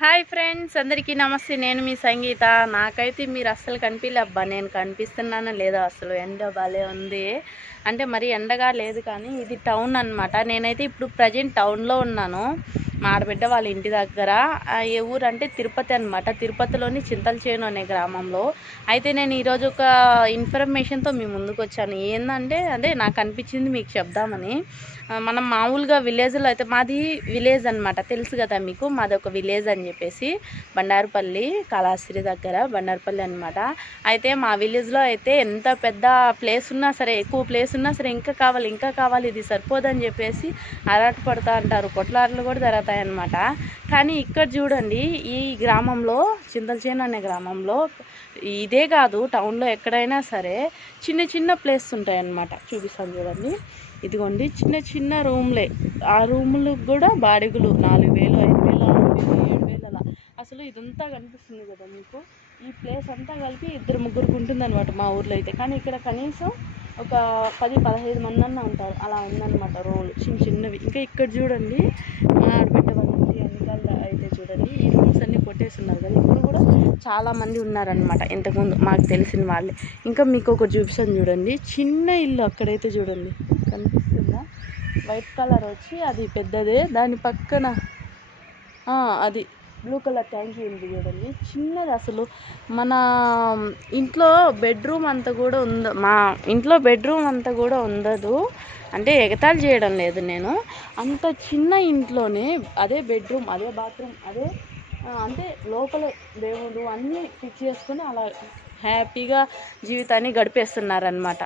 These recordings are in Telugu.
హాయ్ ఫ్రెండ్స్, అందరికీ నమస్తే. నేను మీ సంగీత. నాకైతే మీరు అస్సలు కనిపించలే. అబ్బా, నేను కనిపిస్తున్నానో లేదో. అసలు ఎండ భలే ఉంది. అంటే మరి ఎండగా లేదు, కానీ ఇది టౌన్ అనమాట. నేనైతే ఇప్పుడు ప్రజెంట్ టౌన్లో ఉన్నాను, మా ఆడబిడ్డ వాళ్ళ ఇంటి దగ్గర. ఏ ఊరు అంటే తిరుపతి అనమాట. తిరుపతిలోని చింతలచేను అనే గ్రామంలో. అయితే నేను ఈరోజు ఒక ఇన్ఫర్మేషన్తో మీ ముందుకు వచ్చాను. ఏంటంటే అదే నాకు అనిపించింది మీకు చెప్దామని. మనం మామూలుగా విలేజ్లో అయితే, మాది విలేజ్ అనమాట, తెలుసు కదా మీకు. మాది ఒక విలేజ్ అని చెప్పేసి, బండారుపల్లి, కాళహస్తి దగ్గర బండారుపల్లి అనమాట. అయితే మా విలేజ్లో అయితే ఎంత పెద్ద ప్లేస్ ఉన్నా సరే, ఎక్కువ ప్లేస్ ఉన్నా సరే, ఇంకా కావాలి ఇంకా కావాలి, ఇది సరిపోదని చెప్పేసి అరాట పడుతూ అంటారు. కొట్లాటలు కూడా జరుగుతాయన్నమాట. కానీ ఇక్కడ చూడండి, ఈ గ్రామంలో, చింతలచేను అనే గ్రామంలో, ఇదే కాదు టౌన్లో ఎక్కడైనా సరే చిన్న చిన్న ప్లేస్ ఉంటాయన్నమాట. చూపిస్తాను చూడండి. ఇదిగోండి, చిన్న చిన్న రూమ్లే. ఆ రూములకు కూడా బాడిగులు 4,000, 5,000, 6,000, 7,000 అలా. అసలు ఇదంతా కనిపిస్తుంది కదా మీకు. ఈ ప్లేస్ అంతా కలిపి 2-3 ఉంటుందన్నమాట మా ఊర్లో అయితే. కానీ ఇక్కడ కనీసం ఒక 10-15 మంది అన్న ఉంటారు. అలా ఉందన్నమాట రూములు, చిన్న చిన్నవి. ఇంకా ఇక్కడ చూడండి, మా ఆడబిడ్డ వాళ్ళ ఇంటి వెనకాల అయితే చూడండి, ఈ రూమ్స్ అన్నీ కొట్టేస్తున్నారు కదా. ఇప్పుడు కూడా చాలామంది ఉన్నారనమాట, ఇంతకుముందు మాకు తెలిసిన వాళ్ళే. ఇంకా మీకు ఒక చూపిస్తాను చూడండి, చిన్న ఇల్లు అక్కడైతే చూడండి, కనిపిస్తుందా? వైట్ కలర్ వచ్చి అది పెద్దదే. దాని పక్కన అది బ్లూ కలర్ ట్యాంకీ ఉంది చూడండి, చిన్నది. అసలు మన ఇంట్లో బెడ్రూమ్ అంతా కూడా మా ఇంట్లో బెడ్రూమ్ అంతా కూడా ఉండదు. అంటే ఎగతాళి చేయడం లేదు నేను. అంత చిన్న ఇంట్లోనే అదే బెడ్రూమ్, అదే బాత్రూమ్, అదే అంటే లోపల దేవుడు అన్నీ ఫిక్స్ చేసుకుని అలా హ్యాపీగా జీవితాన్ని గడిపేస్తున్నారనమాట.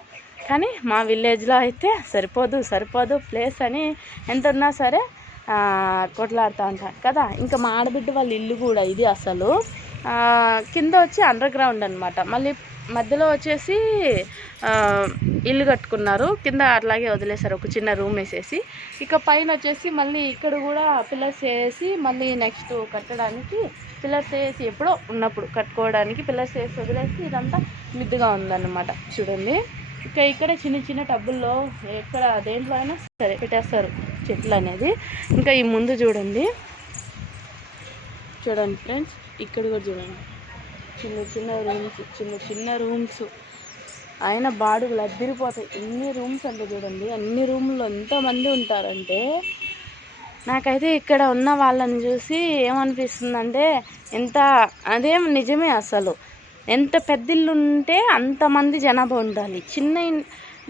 కానీ మా విలేజ్లో అయితే సరిపోదు ప్లేస్ అని ఎంత ఉన్నా సరే కొట్లాడుతూ ఉంటారు కదా. ఇంకా మా ఆడబిడ్డ వాళ్ళ ఇల్లు కూడా ఇది. అసలు కింద వచ్చి అండర్ గ్రౌండ్ అనమాట. మళ్ళీ మధ్యలో వచ్చేసి ఇల్లు కట్టుకున్నారు, కింద అట్లాగే వదిలేశారు, ఒక చిన్న రూమ్ వేసేసి. ఇక పైన వచ్చేసి మళ్ళీ ఇక్కడ కూడా పిల్లర్స్ వేసి, మళ్ళీ నెక్స్ట్ కట్టడానికి పిల్లర్స్ వేసి, ఎప్పుడో ఉన్నప్పుడు కట్టుకోవడానికి పిల్లర్స్ వేసి వదిలేసి ఇదంతా మిద్దుగా ఉందన్నమాట. చూడండి, ఇక్కడ చిన్న చిన్న టబ్బుల్లో ఎక్కడ దేంట్లో అయినా సరే పెట్టేస్తారు చెట్లు అనేది. ఇంకా ఈ ముందు చూడండి ఫ్రెండ్స్, ఇక్కడ కూడా చూడండి, చిన్న చిన్న రూమ్స్ అయినా బాడుగులు అద్దరిపోతాయి. ఎన్ని రూమ్స్ అంటే చూడండి, అన్ని రూమ్లో ఎంతమంది ఉంటారంటే, నాకైతే ఇక్కడ ఉన్న వాళ్ళని చూసి ఏమనిపిస్తుందంటే, అదేం నిజమే. అసలు ఎంత పెద్ద ఇల్లు ఉంటే అంతమంది జనాభా ఉండాలి. చిన్న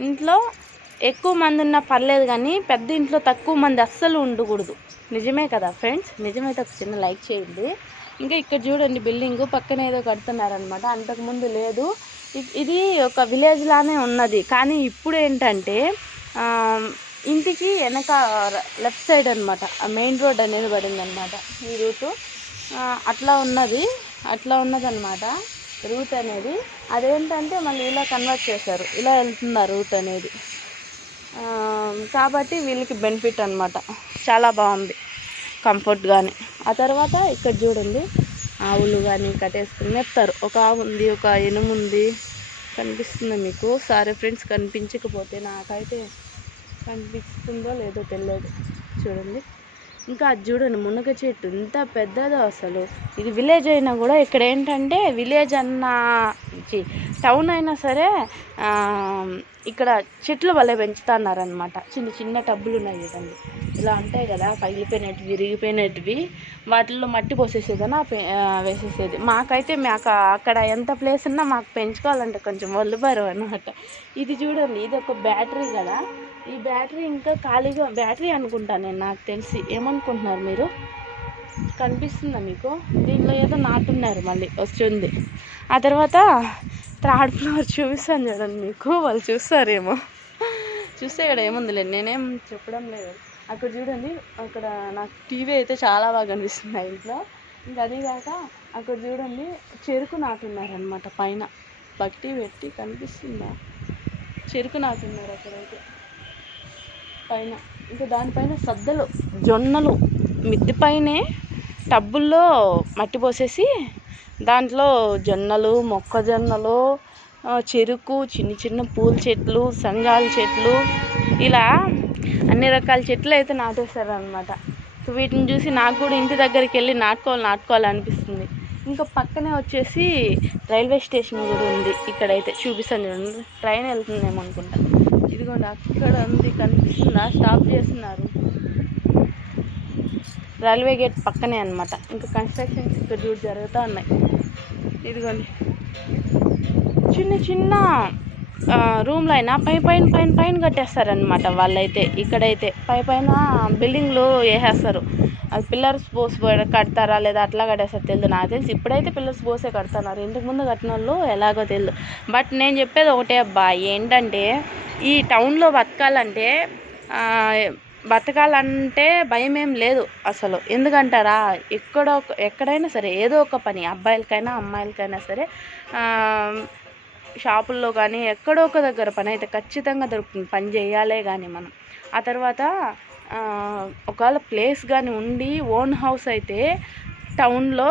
ఇంట్లో ఎక్కువ మంది ఉన్నా పర్లేదు, కానీ పెద్ద ఇంట్లో తక్కువ మంది అస్సలు ఉండకూడదు. నిజమే కదా ఫ్రెండ్స్? నిజమైతే ఒక చిన్న లైక్ చేయండి. ఇంకా ఇక్కడ చూడండి, బిల్డింగ్ పక్కన ఏదో కడుతున్నారనమాట. అంతకుముందు లేదు, ఇది ఒక విలేజ్ లానే ఉన్నది. కానీ ఇప్పుడు ఏంటంటే ఇంటికి వెనక లెఫ్ట్ సైడ్ అనమాట మెయిన్ రోడ్ అనేది పడింది అనమాట. ఈ రూటు అట్లా ఉన్నదన్నమాట రూట్ అనేది. అదేంటంటే మళ్ళీ ఇలా కన్వర్ట్ చేశారు, ఇలా వెళ్తుంది ఆ రూట్ అనేది. కాబట్టి వీళ్ళకి బెనిఫిట్ అనమాట. చాలా బాగుంది, కంఫర్ట్ కానీ. ఆ తర్వాత ఇక్కడ చూడండి, ఆవులు కానీ కట్టేసుకుని మెత్తారు. ఒక ఆవు ఉంది, ఒక ఎనుము ఉంది. కనిపిస్తుంది మీకు? సారీ ఫ్రెండ్స్, కనిపించకపోతే. నాకైతే కనిపిస్తుందో లేదో తెలియదు. చూడండి, ఇంకా అది చూడండి, మునగ చెట్టు ఎంత పెద్దదో అసలు. ఇది విలేజ్ అయినా కూడా ఇక్కడ ఏంటంటే, విలేజ్ టౌన్ అయినా సరే ఇక్కడ చెట్లు భలే పెంచుతున్నారనమాట. చిన్న చిన్న టబ్బులు ఉన్నాయి చూడండి, ఇలా ఉంటాయి కదా, పగిలిపోయినట్టు విరిగిపోయినట్టువి. వాటిల్లో మట్టి పోసేసేదనా వేసేసేది. మాకైతే అక్కడ ఎంత ప్లేస్ ఉన్నా మాకు పెంచుకోవాలంటే కొంచెం ఒళ్ళుబారు అనమాట. ఇది చూడండి, ఇది ఒక బ్యాటరీ కదా. ఈ బ్యాటరీ ఇంకా ఖాళీగా, బ్యాటరీ అనుకుంటాను నేను, నాకు తెలిసి. ఏమనుకుంటున్నారు మీరు? కనిపిస్తుందా మీకు? దీంట్లో ఏదో నాటున్నారు, మళ్ళీ వస్తుంది. ఆ తర్వాత థర్డ్ ఫ్లోర్ చూపిస్తాను చూడండి మీకు, వాళ్ళు చూస్తారేమో. చూస్తే ఇక్కడ ఏముందిలే, నేనేం చెప్పడం లేదు. అక్కడ చూడండి, అక్కడ నాకు టీవీ అయితే చాలా బాగా కనిపిస్తుంది ఆ ఇంట్లో. ఇంకా అదిగాక అక్కడ చూడండి, చెరుకు నాటున్నారనమాట. పైన బట్టి పెట్టి కనిపిస్తుందా? చెరుకు నాటున్నారు అక్కడైతే పైన. ఇంకా దానిపైన సద్దలు, జొన్నలు, మిద్దె పైనే టబ్బుల్లో మట్టి పోసేసి దాంట్లో జొన్నలు, మొక్కజొన్నలు, చెరుకు, చిన్న చిన్న పూల చెట్లు, సంగాల చెట్లు, ఇలా అన్ని రకాల చెట్లు అయితే నాటేస్తారు అనమాట. వీటిని చూసి నాకు కూడా ఇంటి దగ్గరికి వెళ్ళి నాటుకోవాలి అనిపిస్తుంది. ఇంకా పక్కనే వచ్చేసి రైల్వే స్టేషన్ కూడా ఉంది. ఇక్కడైతే చూపిస్తాను చూడండి, ట్రైన్ వెళ్తుందేమో అనుకుంటా. ఇదిగోండి అక్కడ ఉంది, కనిపిస్తుందా? స్టాప్ చేస్తున్నారు. రైల్వే గేట్ పక్కనే అనమాట. ఇంకా కన్స్ట్రక్షన్స్ ఇక్కడ చూడు జరుగుతూ ఉన్నాయి. ఇదిగోండి చిన్న చిన్న రూమ్లో అయినా పైన కట్టేస్తారనమాట వాళ్ళైతే. ఇక్కడైతే పైన బిల్డింగ్లు వేసేస్తారు. అది పిల్లర్స్ పోసి కడతారా లేదా అట్లా కట్టేస్తారు తెలియదు. నాకు తెలిసి ఇప్పుడైతే పిల్లర్స్ పోసే కడుతున్నారు. ఇంతకు ముందు కట్టిన వాళ్ళు ఎలాగో తెలియదు. బట్ నేను చెప్పేది ఒకటే అబ్బా, ఏంటంటే ఈ టౌన్లో బతకాలంటే భయం ఏం లేదు అసలు. ఎందుకంటారా, ఎక్కడైనా సరే ఏదో ఒక పని, అబ్బాయిలకైనా అమ్మాయిలకైనా సరే షాపుల్లో కానీ ఎక్కడో ఒక దగ్గర పని అయితే ఖచ్చితంగా దొరుకుతుంది. పని చేయాలే కానీ మనం. ఆ తర్వాత ఒకవేళ ప్లేస్ కానీ ఉండి ఓన్ హౌస్ అయితే టౌన్లో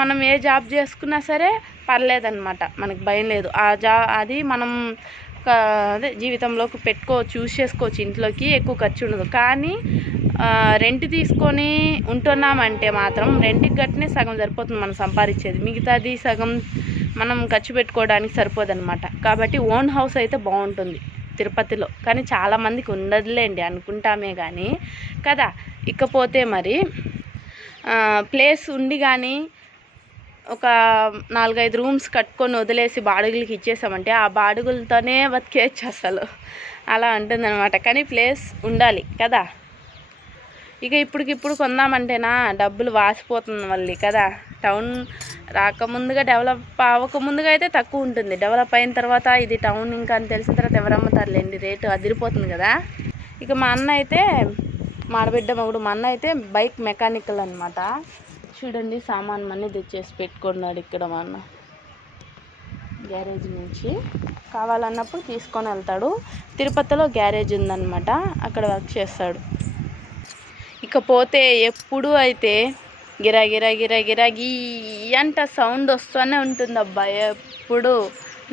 మనం ఏ జాబ్ చేసుకున్నా సరే పర్లేదన్నమాట, మనకు భయం లేదు. అది మనం అదే జీవితంలోకి చూస్ చేసుకోవచ్చు. ఇంట్లోకి ఎక్కువ ఖర్చు ఉండదు. కానీ రెంట్ తీసుకొని ఉంటున్నామంటే మాత్రం రెంట్కి కట్టినే సగం సరిపోతుంది మనం సంపాదించేది, మిగతాది సగం మనం ఖర్చు పెట్టుకోవడానికి సరిపోదన్నమాట. కాబట్టి ఓన్ హౌస్ అయితే బాగుంటుంది తిరుపతిలో. కానీ చాలామందికి ఉండదులేండి, అనుకుంటామే కానీ కదా. ఇకపోతే మరి ప్లేస్ ఉండి కానీ ఒక 4-5 రూమ్స్ కట్టుకొని వదిలేసి బాడుగులకి ఇచ్చేసామంటే ఆ బాడుగులతోనే బతికేయచ్చు అసలు. అలా ఉంటుందన్నమాట. కానీ ప్లేస్ ఉండాలి కదా. ఇక ఇప్పటికిప్పుడు కొందామంటేనా డబ్బులు వాసిపోతుంది మళ్ళీ కదా. టౌన్ రాకముందుగా, డెవలప్ అవ్వకముందుగా అయితే తక్కువ ఉంటుంది. డెవలప్ అయిన తర్వాత ఇది టౌన్ ఇంకా అని తెలిసిన తర్వాత ఎవరు అమ్ముతారులేండి, రేటు అదిరిపోతుంది కదా. ఇక మా అన్న అయితే మాడబిడ్డ మగుడు, మా అన్న అయితే బైక్ మెకానికల్ అనమాట. చూడండి సామాన్ అన్నీ తెచ్చేసి పెట్టుకున్నాడు ఇక్కడ. మా అన్న గ్యారేజ్ నుంచి కావాలన్నప్పుడు తీసుకొని వెళ్తాడు. తిరుపతిలో గ్యారేజ్ ఉందన్నమాట, అక్కడ వర్క్ చేస్తాడు. ఇకపోతే ఎప్పుడు అయితే గిరాగిరాగి అంట సౌండ్ వస్తూనే ఉంటుంది అబ్బా ఎప్పుడు.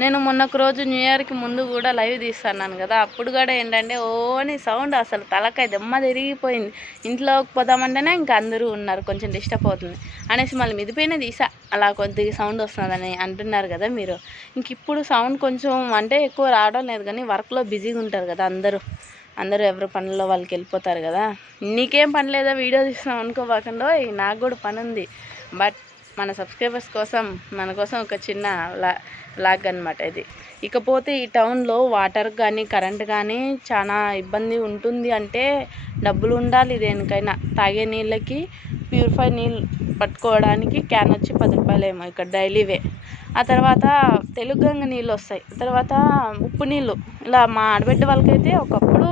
నేను మొన్నొక రోజు న్యూ ఇయర్కి ముందు కూడా లైవ్ తీస్తున్నాను కదా, అప్పుడు కూడా ఏంటంటే ఓని సౌండ్ అసలు తలకాయ దెమ్మ తిరిగిపోయింది. ఇంట్లోకి పోదామంటేనే ఇంకా అందరూ ఉన్నారు, కొంచెం డిస్టర్బ్ అవుతుంది అనేసి మళ్ళీ మిదిపోయినా తీసా. అలా కొద్దిగా సౌండ్ వస్తుందని అంటున్నారు కదా మీరు. ఇంక ఇప్పుడు సౌండ్ కొంచెం అంటే ఎక్కువ రావడం లేదు, కానీ వర్క్లో బిజీగా ఉంటారు కదా అందరూ ఎవరి పనుల్లో వాళ్ళకి వెళ్ళిపోతారు కదా. నీకేం పని లేదా వీడియో తీసినాం అనుకోకుండా, నాకు కూడా పని ఉంది. బట్ మన సబ్స్క్రైబర్స్ కోసం, మన కోసం ఒక చిన్న వ్లాగ్ అనమాట ఇది. ఇకపోతే ఈ టౌన్లో వాటర్ కానీ కరెంట్ కానీ చాలా ఇబ్బంది ఉంటుంది. అంటే డబ్బులు ఉండాలి దేనికైనా. తాగే నీళ్ళకి ప్యూరిఫై నీళ్ళు పట్టుకోవడానికి క్యాన్ వచ్చి 10 రూపాయలేమో ఇక్కడ డైలీవే. ఆ తర్వాత తెలుగంగ నీళ్ళు వస్తాయి, తర్వాత ఉప్పు నీళ్ళు. ఇలా మా ఆడబిడ్డ వాళ్ళకైతే ఒకప్పుడు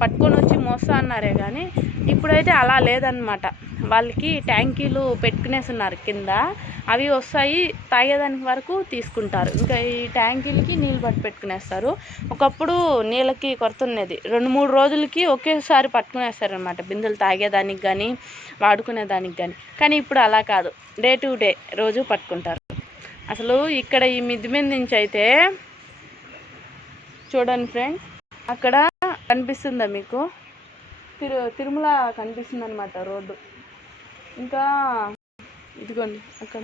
పట్టుకొని వచ్చి మోస్తా అన్నారే కానీ ఇప్పుడైతే అలా లేదన్నమాట. వాళ్ళకి ట్యాంకీలు పెట్టుకునేసి ఉన్నారు కింద, అవి వస్తాయి తాగేదానికి వరకు తీసుకుంటారు. ఇంకా ఈ ట్యాంకీలకి నీళ్ళు పెట్టుకునేస్తారు. ఒకప్పుడు నీళ్ళకి కొరత ఉన్నది, 2-3 రోజులకి ఒకేసారి పట్టుకునేస్తారనమాట బిందెలు తాగేదానికి కానీ వాడుకునేదానికి కానీ. కానీ ఇప్పుడు అలా కాదు, డే టు డే రోజు పట్టుకుంటారు. అసలు ఇక్కడ ఈ మిద్ది మీద నుంచి అయితే చూడండి ఫ్రెండ్స్, అక్కడ కనిపిస్తుందా మీకు తిరుమల కనిపిస్తుంది అనమాట రోడ్డు. ఇంకా ఇదిగోండి అక్కడ